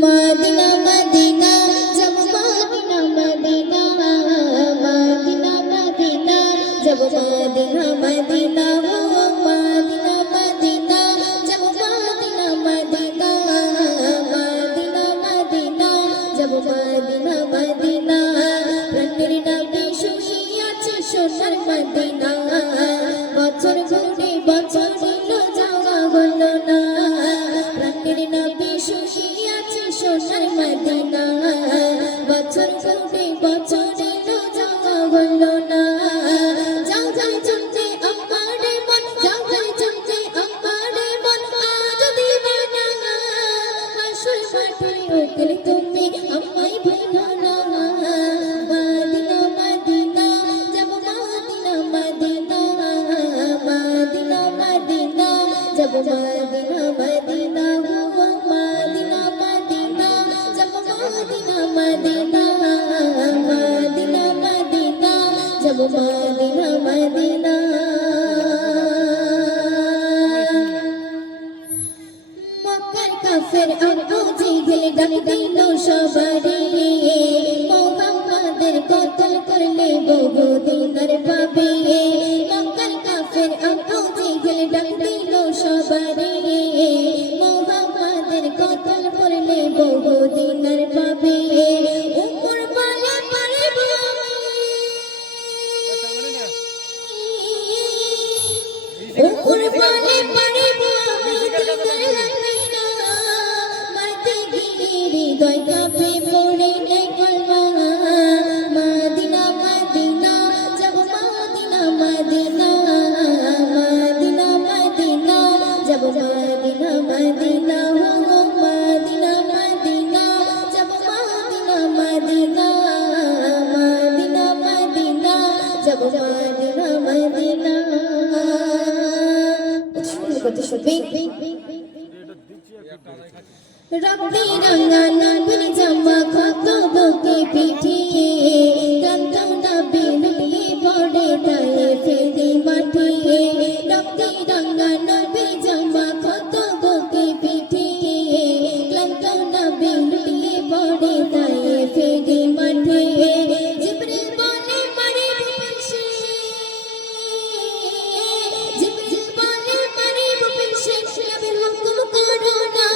Medina Medina जब Medina Medina Medina Medina जब Medina Medina वो मदीना मदीना जब मदीना मदीना मदीना मदीना जब मदीना मदीना প্রাণের নবী শুয়ে আছে সোনার মদিনা বছর ঘুরে বছর এলো যাওয়া হলো না প্রাণের নবী শুয়ে আছে সোনার মদিনা বছর ঘুরে বছর এলো যাওয়া হলো না যাও যাও চলতে আমারে মন যাও যাও চলতে আমারে মন আজ দিবানা আসল মাঠে উঠলে তুমি আমায় ভুলো না মদিনা মদিনা जब मदीना मदीना मदीना मदीना जब मदीना मदीना वो मदीना मदीना जब मदीना मदीना मदीना मदीना जब मदीना मदीना मक्कर काफिर अबू जिहल डाक दिलो सबारे मोहम्मদের কতল করলে বহু দিনের পাবে মক্কার কাফের আবু জিহল ডাক দিল সবারে মোহাম্মদের কতল করলে বহু দিনের পাবে উপর বলে পারিব উপর বলে পারিব আমি দিনের হাকিনা মাতে গিয়ে হৃদয় কাঁপে পড়ে নেই কলমা मदीना मदीना जब मदीना मदीना मदीना मदीना जब मदीना मदीना हो मदीना मदीना जब मदीना मदीना मदीना मदीना जब मदीना मदीना কত শুনবে রক্তে রাঙা নবীর জামা কত বুকে পিঠিয়ে কান্দো নবী লুটিয়ে পড়ে গায়ে ফেলে মাটিয়ে রক্তে রাঙা নবীর জামা কত বুকে পিঠিয়ে কান্দো নবী লুটিয়ে পড়ে গায়ে ফেলে মাটিয়ে জিবরিল বলে মারিব পেশে জিবরিল বলে মারিব পেশে নবীর হুকুম করো না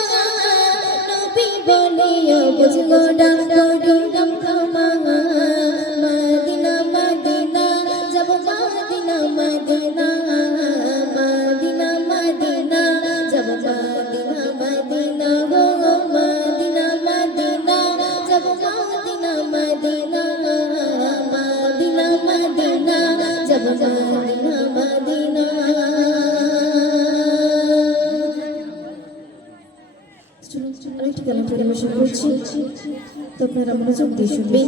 বলিও বুঝলো ডাক করিলাম ক্ষমা মদিনা মদিনা যাব মদিনা মদিনা মদিনা মদিনা যাব মদিনা মদিনা গো মদিনা মদিনা যাব মদিনা মদিনা মদিনা মদিনা যাব মদিনা মদিনা আরেকটি গান পরিবেশন করছি তো আপনারা মনোযোগ দিয়ে শুনবেন।